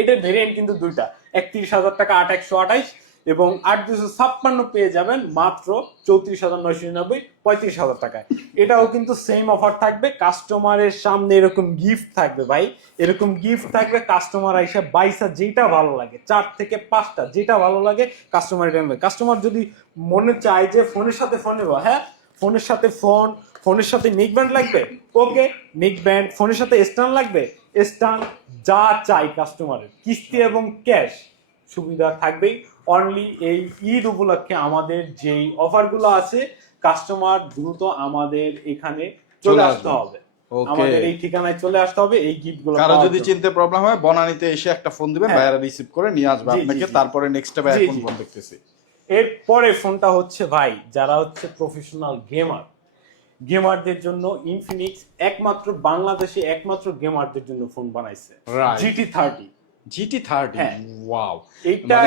এটার ভেরিয়েন্ট কিন্তু দুইটা, 31,000 টাকা 8,128 এবং 8,256 পেয়ে যাবেন মাত্র 34,999 35,000 টাকায়। এটাও কিন্তু সেম অফার থাকবে, কাস্টমারের সামনে এরকম গিফট থাকবে ভাই, এরকম গিফট থাকবে। কাস্টমার আইসা বাইসা যেটা ভালো লাগে 4 থেকে 5টা যেটা ভালো লাগে কাস্টমার এটা নেবে। কাস্টমার যদি মনে চায় যে ফোনের সাথে ফোন নেবো, হ্যাঁ ফোনের সাথে ফোনের সাথে নেক ব্যান্ড লাগবে, ওকে নেক ব্যান্ড, ফোনের সাথে স্ট্যান্ড লাগবে স্ট্যান্ড, যা চাই কাস্টমারের কিস্তি এবং ক্যাশ সুবিধা থাকবেই। অনলি এই ঈদ উপলক্ষে আমাদের যেই অফারগুলো আছে, কাস্টমার দ্রুত আমাদের এখানে চলে আসতে হবে, আমাদের এই ঠিকানায় চলে আসতে হবে এই গিফটগুলো। কারো যদি চিনতে প্রবলেম হয় বনানীতে এসে একটা ফোন দিবেন, ভাইয়ারা রিসিভ করে নিয়ে আসবে আপনাকে। তারপরে নেক্সট টাইম এখন ফোন দেখতেছি। এরপরে ফোনটা হচ্ছে ভাই যারা হচ্ছে প্রফেশনাল গেমারদের জন্য ইনফিনিক্স একমাত্র বাংলাদেশে একমাত্র গেমারদের জন্য ফোন বানাইছে GT30। হ্যাঁ ওয়াও, এটা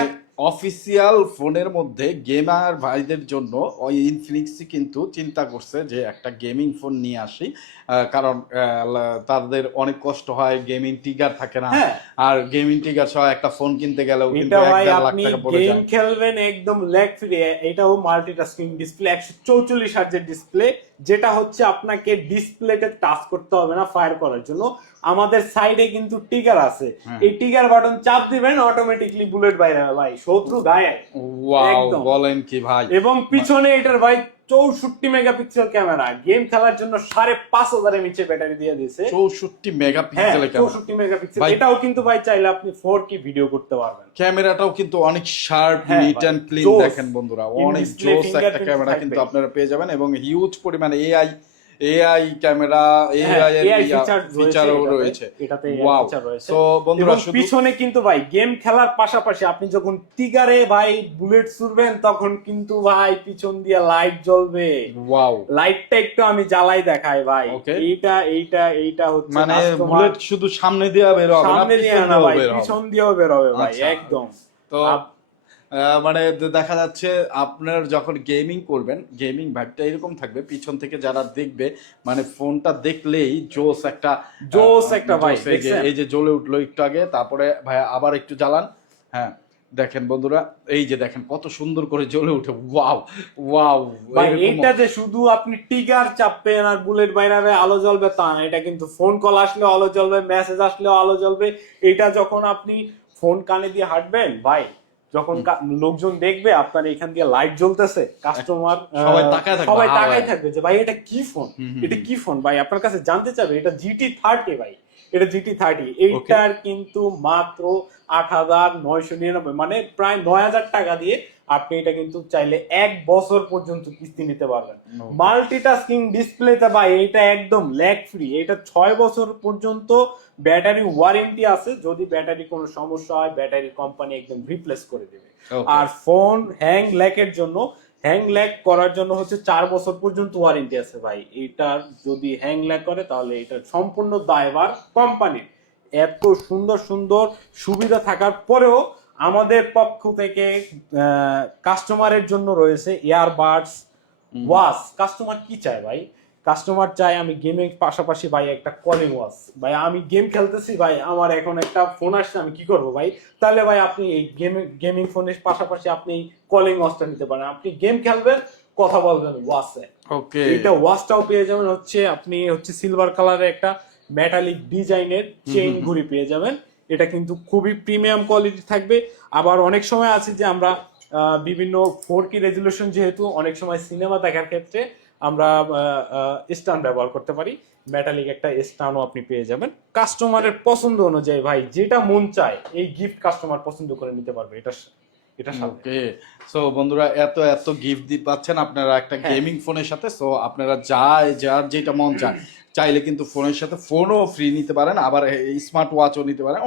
অফিসিয়াল ফোনের মধ্যে গেমার ভাইদের জন্য ওই ইনফিনিক্সই কিন্তু চিন্তা করছে যে একটা গেমিং ফোন নিয়ে আসি, কারণ তাদের অনেক কষ্ট হয়, গেমিং ট্রিগার থাকে না। আর গেমিং ট্রিগার সহ একটা ফোন কিনতে গেলেও কিন্তু 1.5 লাখ টাকা পড়ে যায়। গেম খেলবেন একদম ল্যাগ ফ্রি। এটাও মাল্টিটাস্কিং ডিসপ্লে, 144 হার্জের ডিসপ্লে, যেটা হচ্ছে আপনাকে ডিসপ্লেতে টাচ করতে হবে না ফায়ার করার জন্য। আমাদের সাইডে কিন্তু ট্রিগার আছে, এই ট্রিগার বাটন চাপ দিবেন অটোমেটিকলি বুলেট বাইরে হবে ভাই, শত্রু গায়ে। ওয়াও, বলেন কি ভাই। এবং পিছনে এটার ভাই 64 মেগাপিক্সেল ক্যামেরা, গেম খেলার জন্য 5,500 mAh ব্যাটারি দিয়ে দিয়েছে। 64 মেগাপিক্সেল ক্যামেরা, 64 মেগাপিক্সেল। এটাও কিন্তু ভাই চাইলে আপনি 4K ভিডিও করতে পারবেন। ক্যামেরাটাও কিন্তু অনেক শার্প, নিট এন্ড ক্লিন। দেখেন বন্ধুরা, অনেক জোস একটা ক্যামেরা কিন্তু আপনারা পেয়ে যাবেন এবং হিউজ পরিমাণে এআই ক্যামেরা, এআই ফিচারও রয়েছে এটাতে। ওয়াও। সো বন্ধুরা, পিছনে কিন্তু ভাই গেম খেলার পাশাপাশি আপনি যখন টিগারে ভাই বুলেট ছুড়বেন তখন কিন্তু ভাই পিছন দিয়ে লাইট জ্বলবে। ওয়াও, লাইটটা একটু আমি জ্বালাই দেখাই ভাই। এইটা হচ্ছে মানে বুলেট শুধু সামনে দিয়ে বের হবে না, পিছন দিয়েও বের হবে ভাই একদম। তো মানে দেখা যাচ্ছে আপনার যখন গেমিং করবেন, গেমিং ভাইবটা এরকম থাকবে, পিছন থেকে যারা দেখবে মানে ফোনটা দেখলেই জোস একটা ভাই। এই যে জ্বলে উঠলো একটু আগে, তারপরে ভাই আবার একটু জ্বালান। হ্যাঁ দেখেন বন্ধুরা, এই যে দেখেন কত সুন্দর করে জ্বলে উঠে। ওয়াও ওয়াও ভাই, এটা যে শুধু আপনি টিগার চাপবেন আর বুলেট বাইরাবে আলো জ্বলবে তা না, এটা কিন্তু ফোন কল আসলেও আলো জ্বলবে, মেসেজ আসলেও আলো জ্বলবে। এটা যখন আপনি ফোন কানে দিয়ে হাঁটবেন ভাই, যখন লোকজন দেখবে আপনার এখান দিয়ে লাইট জ্বলতেছে, কাস্টমার সবাই তাকায় থাকবে যে ভাই এটা কি ফোন, এটা কি ফোন ভাই, আপনার কাছে জানতে চাবে এটা GT30 ভাই, এটা GT30। এইটার কিন্তু মাত্র 8,999, মানে প্রায় 9,000 টাকা দিয়ে আপনি এটা কিন্তু চাইলে 1 বছর পর্যন্ত কিস্তি নিতে পারবেন। মাল্টিটাস্কিং ডিসপ্লেতে ভাই এটা একদম ল্যাগ ফ্রি। এটা 6 বছর পর্যন্ত ব্যাটারি ওয়ারেন্টি আছে, যদি ব্যাটারি কোনো সমস্যা হয় ব্যাটারি কোম্পানি একদম রিপ্লেস করে দেবে। আর ফোন হ্যাং ল্যাগ করার জন্য হচ্ছে 4 বছর পর্যন্ত ওয়ারেন্টি আছে ভাই। এটার যদি হ্যাং ল্যাগ করে তাহলে এটা সম্পূর্ণ দায়ভার কোম্পানির। এত সুন্দর সুন্দর সুবিধা থাকার পরেও আমাদের পক্ষ থেকে কাস্টমারের জন্য রয়েছে ইয়ারবাডস, ওয়াচ। কাস্টমার কি চায় ভাই? কাস্টমার চায় আমি গেমের পাশাপাশি ভাই একটা কলিং ওয়াচ। ভাই আমি গেম খেলতেছি ভাই, আমার এখন একটা ফোন আসছে, আমি কি করব ভাই? তাহলে ভাই আপনি এই গেমিং ফোনের পাশাপাশি আপনি কলিং ওয়াচটা নিতে পারেন। আপনি গেম খেলবেন, কথা বলবেন ওয়াচে। ওকে, এটা ওয়াচটাও পেয়ে যাবেন হচ্ছে আপনি হচ্ছে সিলভার কালারের একটা মেটালিক ডিজাইনের চেইন ঘড়ি পেয়ে যাবেন। এটা কিন্তু খুবই প্রিমিয়াম কোয়ালিটি থাকবে। আবার অনেক সময় আছে যে আমরা বিভিন্ন 4K রেজুলেশন, যেহেতু অনেক সময় সিনেমা দেখার ক্ষেত্রে আমরা স্ট্যান্ড ব্যবহার করতে পারি, মেটালিক একটা স্ট্যান্ডও আপনি পেয়ে যাবেন। কাস্টমারের পছন্দ অনুযায়ী ভাই যেটা মন চায় এই গিফট কাস্টমার পছন্দ করে নিতে পারবে। এটা ওকে। সো বন্ধুরা, এত গিফট পাচ্ছেন আপনারা একটা গেমিং ফোনের সাথে। সো আপনারা যার যেটা মন চাইলে কিন্তু ফোনের সাথে ফোনও ফ্রি নিতে পারেন, আবার স্মার্ট ওয়াচও নিতে পারেন।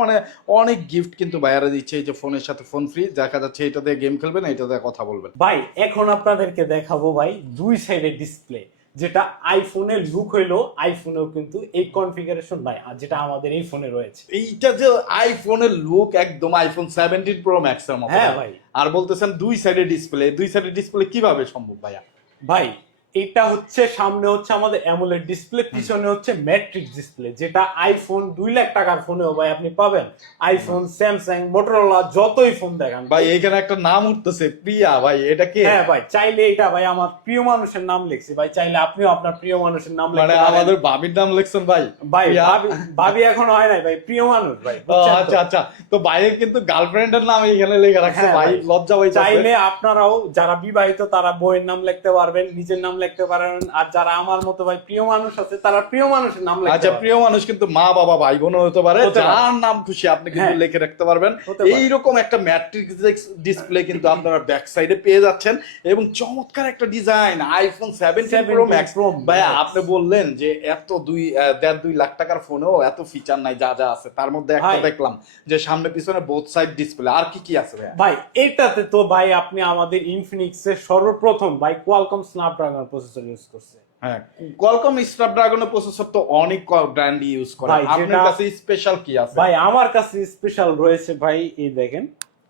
অনেক গিফট কিন্তু বাইরে দিচ্ছে, এই যে ফোনের সাথে ফোন ফ্রি। দেখা যাচ্ছে এটাতে গেম খেলবেন, এটাতে কথা বলবেন। ভাই এখন আপনাদেরকে দেখাবো ভাই 2 সাইডের ডিসপ্লে, যেটা আইফোনের লুক হইলো আইফোনেও কিন্তু এই কনফিগারেশন নাই, আর যেটা আমাদের এই ফোনে রয়েছে। এইটা যে আইফোনের লুক একদম আইফোন 17 প্রো ম্যাক্স এর মতো। হ্যাঁ ভাই। আর বলতেছেন দুই সাইডের ডিসপ্লে কিভাবে সম্ভব ভাইয়া? ভাই এটা হচ্ছে সামনে হচ্ছে আমাদের অ্যামোলেড ডিসপ্লে, পিছনে হচ্ছে ম্যাট্রিক্স ডিসপ্লে, যেটা আইফোন 2 লাখ টাকার ফোনেও ভাই আপনি পাবেন। আইফোন, স্যামসাং, মোটরোলা যতই ফোন দেখান ভাই এখানে একটা নাম উঠতেছে প্রিয়া, ভাই এটা কে? হ্যাঁ ভাই, চাইলে এটা ভাই আমার প্রিয় মানুষের নাম লিখছি ভাই, চাইলে আপনিও আপনার প্রিয় মানুষের নাম মানে লিখতে পারেন। আমাদের ভাবির নাম লিখছেন ভাই? ভাই প্রিয়া? ভাবি এখন হয় নাই ভাই, প্রিয় মানুষ ভাই, ও, বুঝছেন তো? আচ্ছা আচ্ছা, তো ভাইয়ের কিন্তু গার্লফ্রেন্ডের নাম এখানে লেখা রাখছে। হ্যাঁ ভাই ভাই। লজ্জা ভাই চাইলে আপনারাও যারা বিবাহিত তারা বইয়ের নাম লিখতে পারবেন, নিজের নাম লিখতে পারেন, আর যারা আমার মতো ভাই প্রিয় মানুষ আছে তারা প্রিয় মানুষের নাম লিখতে আচ্ছা, পারেন। প্রিয় মানুষ কিন্তু মা বাবা ভাই বোন হতে পারে, হতে পারে। যার নাম খুশি আপনি কিন্তু হ্যাঁ। লিখে রাখতে পারবেন। হতে পারে। এইরকম একটা ম্যাট্রিক্স ডিসপ্লে কিন্তু আপনারা ব্যাক সাইডে পেয়ে যাচ্ছেন, এবং চমৎকার একটা ডিজাইন আইফোন 17 প্রো ম্যাক্স। ভাই আপনি বললেন যে এত 2.5 লাখ টাকার ফোনেও এত ফিচার নাই, যা যা আছে তার মধ্যে একটা ভাই। দেখলাম যে সামনে পিছনে বোথ সাইড ডিসপ্লে। আর কি কি আছে ভাই? ভাই এটাতে তো ভাই আপনি আমাদের ইনফিনিক্স এর সর্বপ্রথম ভাই কোয়ালকম স্ন্যাপড্রাগন প্রসেসর ইউজ করছে। হ্যাঁ, কোয়ালকম স্ন্যাপড্রাগনের প্রসেসর তো অনেক ব্র্যান্ড ইউজ করে, ভাই, আপনার যেটা- কাছে স্পেশাল কি আছে? ভাই আমার কাছে স্পেশাল রয়েছে ভাই, এই দেখেন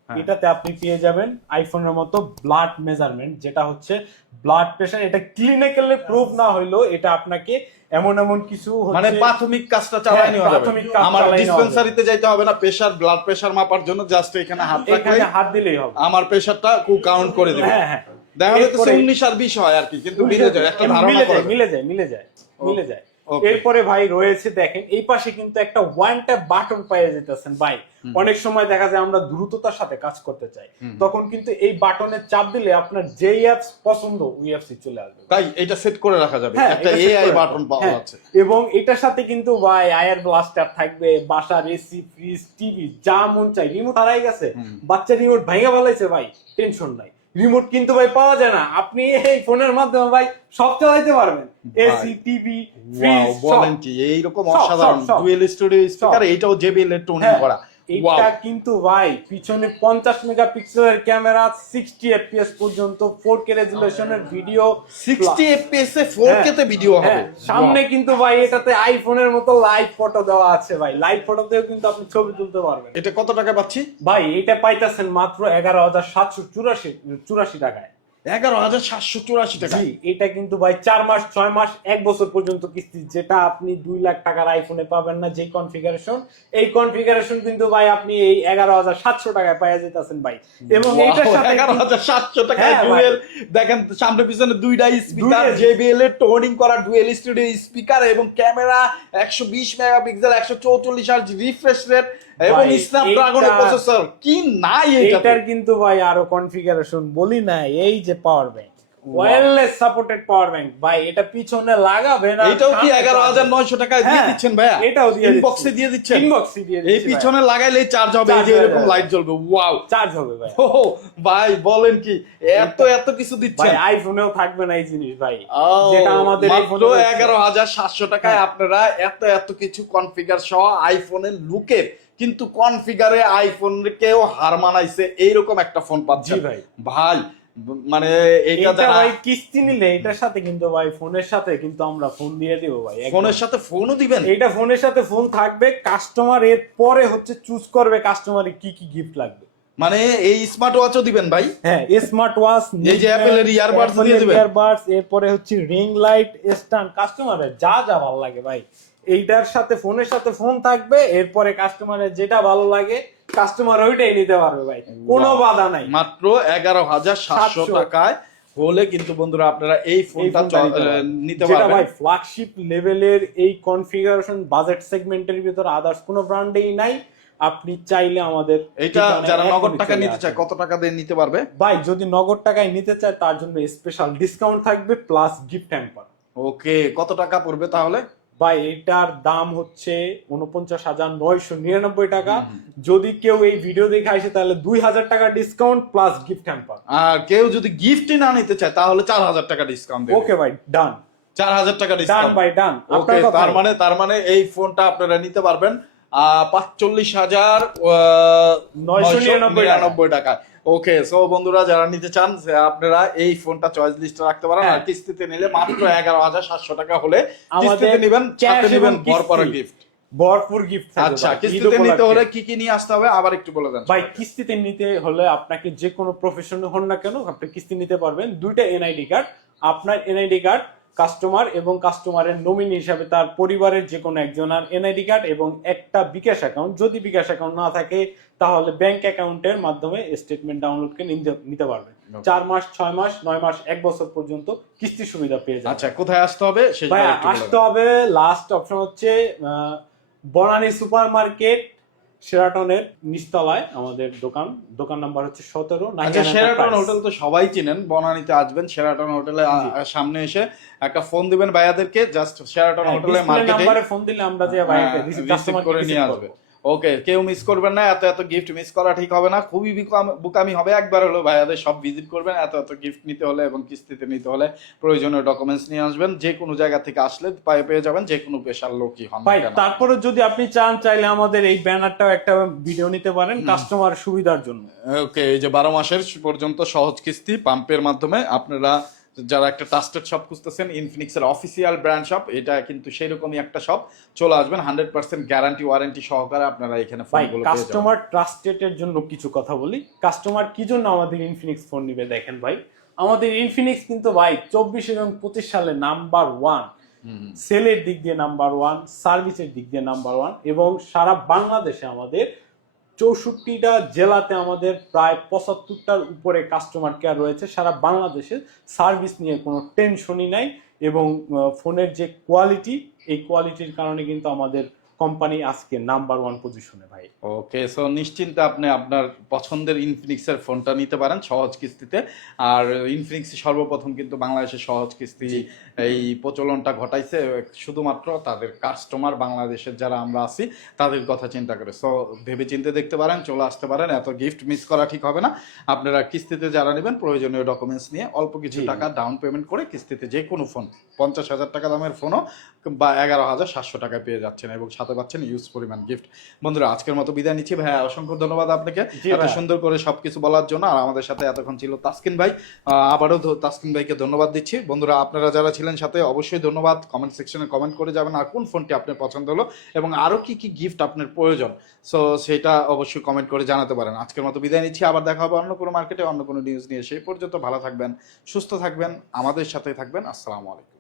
হ্যাঁ। এটাতে আপনি পেয়ে যাবেন আইফোনের মতো ব্লাড মেজারমেন্ট, যেটা হচ্ছে ব্লাড প্রেশার। এটা ক্লিনিক্যালি প্রুভ না হইলো এটা আপনাকে এমন এমন কিছু মানে হচ্ছে প্রাথমিক কাজটা চালাই নেওয়া যাবে, প্রাথমিক কাজ আমার চালাই নেওয়া ডিসপেন্সারিতে যাইতে হবে না প্রেসার ব্লাড প্রেসার মাপার জন্য, জাস্ট এখানে হাত রাখলে এখানে হাত দিলেই হবে। আমার প্রেসারটা কাউন্ট করে দিবে। হ্যাঁ হ্যাঁ, দেখা যাচ্ছে এরপরে- 19 আর 20 হয় আর কি, কিন্তু মিলে যায়, একটা ধারণা মিলে করা যায় যায়। মিলে যায় মিলে যায় মিলে যায়। Okay. এরপরে ভাই রয়েছে দেখেন এই পাশে কিন্তু একটা ওয়ান ট্যাপ বাটন পেয়ে যেতেছেন ভাই। অনেক সময় দেখা যায় আমরা দ্রুততার সাথে কাজ করতে চাই, তখন কিন্তু এই বাটনে চাপ দিলে আপনার যেই অ্যাপস পছন্দ ওই অ্যাপসই চলে আসবে। তাই এটা সেট করে রাখা যাবে, হ্যাঁ, একটা এটা set এআই করে বাটন রাখা। পাওয়া হ্যাঁ, যাচ্ছে। এবং এটার সাথে কিন্তু ভাই আয়ার ব্লাস্টার থাকবে, বাসার এসি, ফ্রিজ, টিভি যা মন চাই। রিমোট হারাই গেছে, বাচ্চা রিমোট ভাঙা ফেলাইছে ভাই, টেনশন নাই, রিমোট কিন্তু ভাই পাওয়া যায় না, আপনি এই ফোনের মাধ্যমে ভাই সব চালাইতে পারবেন, এসি, টিভি, ফ্রিজ, ওয়াও, বলেন কি এইরকম সব, অসাধারণ সব। ডুয়েল স্টুডিও স্পিকার, সব। এইটাও JBL এর টোনিং করা। ওয়াও, এটা কিন্তু ভাই পিছনে 50 মেগাপিক্সেলের ক্যামেরা, 60 এফপিএস পর্যন্ত 4K রেজুলেশনের ভিডিও, 60 FPS এ 4K তে ভিডিও হবে। হ্যাঁ, সামনে কিন্তু ভাই এটাতে আইফোনের মতো লাইভ ফটো দেওয়া আছে ভাই, লাইভ ফটোতেও কিন্তু আপনি ছবি তুলতে পারবেন। এটা কত টাকা পাচ্ছি ভাই এটা পাইতাছেন মাত্র 11,784 টাকায়। 11,784 টাকা। জি, এটা কিন্তু ভাই 4 মাস, 6 মাস, 1 বছর পর্যন্ত কিস্তি, যেটা আপনি 2 লাখ টাকার আইফোনে পাবেন না যে কনফিগারেশন, এই কনফিগারেশন কিন্তু ভাই আপনি এই 11,700 টাকায় পাওয়া যেতেছেন ভাই। এবং এটার সাথে 11,700 টাকা হ্যাঁ ভাই। ডুয়েল, দেখেন সামনে পিছনে দুইটা স্পিকার, দুইটা- JBL এর টোনিং করা ডুয়েল স্টুডিও স্পিকার, এবং camera 120 megapixel, 144 hertz refresh rate, এবং ভাই, স্ন্যাপড্রাগনের এইটা- প্রসেসর। কি নাই এটাতে? এটার কিন্তু ভাই আরো কনফিগারেশন বলি না, এই যে power bank, wireless supported power bank ভাই, এটা পিছনে লাগাবেন আর এটাও কি সামনে 11,900 টাকায় দিয়ে হ্যাঁ, দিচ্ছেন ভাইয়া? এটাও দিয়ে ইনবক্সে দিয়ে দিচ্ছেন? ইনবক্সে দিয়ে এই দিচ্ছি পিছনে লাগাইলেই চার্জ হবে, এই যে Charge হয়ে এরকম যাবে। লাইট জ্বলবে। ওয়াও, চার্জ হবে ভাই। ও ভাই বলেন কি, এত এত কিছু ভাই দিচ্ছেন? আইফোনেও থাকবে না এই জিনিস ভাই, ও, যেটা আমাদের মাত্র iPhone-এ রয়েছে। 11,700 টাকায় আপনারা এত এত কিছু কনফিগার সহ আইফোনের লুকে, কিন্তু কনফিগারে আইফোনকেও হার মানাইছে এইরকম একটা ফোন পাচ্ছেন। জি ভাই। ভাই মানে এটা এটা যারা ভাই কিস্তি নিলে এটার সাথে কিন্তু ভাই ফোনের সাথে কিন্তু আমরা ফোন দিয়ে দিব ভাই, একদম। ফোনের সাথে ফোনও দিবেন? এইটা ফোনের সাথে ফোন থাকবে, কাস্টমার এর পরে হচ্ছে চুজ করবে কাস্টমারের কি কি গিফট লাগবে। মানে এই স্মার্ট ওয়াচও দিবেন ভাই? হ্যাঁ, স্মার্ট ওয়াচ, এই যে Apple এর earbuds দিয়ে দিবেন? ইয়ারবাডস, এরপরে হচ্ছে রিং লাইট, স্ট্যান্ড, কাস্টমারের যা যা ভালো লাগে ভাই এইটার সাথে ফোনের সাথে ফোন থাকবে, এরপরে কাস্টমারের যেটা ভালো লাগে কাস্টমার ওইটাই নিতে পারবে ভাই, কোনো বাধা নাই। মাত্র 11,700 টাকায় হলে কিন্তু বন্ধুরা আপনারা এই ফোনটা নিতে যেটা পারবেন। ভাই ফ্ল্যাগশিপ লেভেলের এই কনফিগারেশন বাজেট সেগমেন্টের ভিতর আদার্স কোনো ব্র্যান্ডেই নাই। আপনি চাইলে আমাদের এটা ঠিকানায় যারা নগদ এখনই টাকা চলে নিতে চায় আসেন। কত টাকা দিয়ে নিতে পারবে? ভাই যদি নগদ টাকায় নিতে চায় তার জন্য স্পেশাল ডিসকাউন্ট থাকবে প্লাস গিফট হ্যাম্পার। ওকে, কত টাকা পড়বে তাহলে? ভাই এটার দাম হচ্ছে 49,999 টাকা। যদি কেউ এই ভিডিও দেখে আসে তাহলে 2,000 টাকা ডিসকাউন্ট প্লাস গিফট হ্যাম্পার। আর কেউ যদি গিফটই না নিতে চায় তাহলে 4,000 টাকা ডিসকাউন্ট দেবে। ওকে ভাই, ডান। 4,000 টাকা ডান ডিসকাউন্ট ভাই, ডান। ওকে, তার মানে এই ফোনটা আপনারা নিতে পারবেন 45,999 টাকায়। ওকে, সো বন্ধুরা যারা নিতে চান যে আপনারা এই ফোনটা চয়েস লিস্টে রাখতে পারেন। আর হ্যাঁ। কিস্তিতে নিলে মাত্র 11,700 টাকা হলে আমাদের কিস্তিতে নেবেন, সাথে cash নেবেন এবং ভরপুর কিস্তি। গিফট। ভরপুর গিফট থাকবে আচ্ছা, ভাই, ঈদ কিস্তিতে নিতে উপলক্ষে। হলে কি কি নিয়ে আসতে হবে আবার একটু বলে দেন ভাই সবাইকে। কিস্তিতে নিতে হলে আপনাকে যে কোনো প্রফেশন হন না কেন আপনি কিস্তি নিতে পারবেন। দুইটা এনআইডি কার্ড, আপনার এনআইডি কার্ড কাস্টমার এবং কাস্টমারের নমিনি হিসাবে তার পরিবারের যে কোনো একজনের এনআইডি কার্ড এবং একটা বিকাশ অ্যাকাউন্ট, যদি বিকাশ অ্যাকাউন্ট না থাকে তাহলে ব্যাংক অ্যাকাউন্টের মাধ্যমে স্টেটমেন্ট ডাউনলোড করে নিতে পারবেন। 4 মাস, 6 মাস, 9 মাস, 1 বছর পর্যন্ত কিস্তি সুবিধা পেয়ে যাবেন। আচ্ছা, কোথায় আসতে হবে সেটা ভাই একটু বলে আসতে দেন। হবে, লাস্ট অপশন হচ্ছে বনানী সুপার মার্কেট, শেরাটনের নিচতলায় আমাদের দোকান নাম্বার হচ্ছে 17। আচ্ছা, শেরাটন হোটেল তো সবাই চিনেন, বনানীতে আসবেন শেরাটন হোটেলে সামনে এসে একটা ফোন দিবেন ভাইয়াদেরকে, জাস্ট শেরাটন হোটেলে মার্কেটে নাম্বারে ফোন দিলে আমরা যে ভাইকে রিসিভ কাস্টমার করে নিয়ে আসবে। ওকে, কেউ মিস করবেন না, এত এত গিফট মিস করা ঠিক হবে না, খুবই বোকামি হবে। একবার হলো ভাইয়াদের সব ভিজিট করবেন, এত এত গিফট নিতে হলে এবং কিস্তিতে নিতে হলে প্রয়োজনীয় ডকুমেন্টস নিয়ে আসবেন। যে কোনো জায়গা থেকে আসলে পেয়ে যাবেন, যে কোনো পেশার লোকই হন না ভাই। কেন। তারপরে যদি আপনি চাইলে আমাদের এই ব্যানারটাও একটা ভিডিও নিতে পারেন কাস্টমার সুবিধার জন্য। ওকে, এই যে 12 মাসের পর্যন্ত সহজ কিস্তি পাম্পের মাধ্যমে আপনারা যারা একটা ট্রাস্টেড শপ খুঁজতেছেন, ইনফিনিক্সের অফিসিয়াল ব্র্যান্ড শপ, এটা কিন্তু সেরকমই একটা শপ। চলে আসবেন, 100% গ্যারান্টি ওয়ারেন্টি সহকারে আপনারা এখানে ভাই ফোনগুলো পেয়ে যাবেন। কাস্টমার ট্রাস্টেড এর জন্য কিছু কথা বলি। কাস্টমার কি জন্য আমাদের ইনফিনিক্স ফোন নিবে দেখেন ভাই, আমাদের ইনফিনিক্স কিন্তু ভাই 24 এবং 25 সালে নাম্বার 1, সেলের দিক দিয়ে নাম্বার 1, সার্ভিসের দিক দিয়ে নাম্বার 1, এবং সারা বাংলাদেশে আমাদের 64টা জেলাতে আমাদের প্রায় 75টার উপরে কাস্টমার কেয়ার রয়েছে। সারা বাংলাদেশে সার্ভিস নিয়ে কোনো টেনশনই নাই, এবং ফোনের যে কোয়ালিটি, এই কোয়ালিটির কারণে কিন্তু আমাদের কোম্পানি আজকে নাম্বার 1 পজিশনে ভাই। ওকে, সো নিশ্চিন্তে আপনি আপনার পছন্দের ইনফিনিক্সের ফোনটা নিতে পারেন সহজ কিস্তিতে। আর ইনফিনিক্স সর্বপ্রথম কিন্তু বাংলাদেশে সহজ কিস্তি এই প্রচলনটা ঘটাইছে শুধুমাত্র তাদের কাস্টমার, বাংলাদেশের যারা আমরা আছি তাদের কথা চিন্তা করে। সো ভেবে চিন্তে দেখতে পারেন, চলে আসতে পারেন, এত গিফট মিস করা ঠিক হবে না। আপনারা কিস্তিতে যারা নেবেন প্রয়োজনীয় ডকুমেন্টস নিয়ে অল্প কিছু টাকা ডাউন পেমেন্ট করে কিস্তিতে যে কোনো ফোন 50,000 টাকা দামের ফোনও বা 11,700 টাকায় পেয়ে যাচ্ছেন এবং সাথে পাচ্ছেন ইউজ পরিমাণ গিফট। বন্ধুরা আজকের মতো বিদায় নিচ্ছি। ভাই অসংখ্য ধন্যবাদ আপনাকে এত সুন্দর করে সবকিছু বলার জন্য। আর আমাদের সাথে এতক্ষণ ছিল তাসকিন ভাই, আবারও তাসকিন ভাইকে ধন্যবাদ দিচ্ছি। বন্ধুরা আপনারা যারা ছিলেন সাথে অবশ্যই ধন্যবাদ। কমেন্ট সেকশনে কমেন্ট করে যাবেন আর কোন ফোনটি আপনার পছন্দ হলো এবং আরও কি কি গিফট আপনার প্রয়োজন, সো সেটা অবশ্যই কমেন্ট করে জানাতে পারেন। আজকের মতো বিদায় নিচ্ছি, আবার দেখা হবে অন্য কোনো মার্কেটে অন্য কোনো নিউজ নিয়ে। সেই পর্যন্ত ভালো থাকবেন, সুস্থ থাকবেন, আমাদের সাথে থাকবেন। আসসালামু আলাইকুম।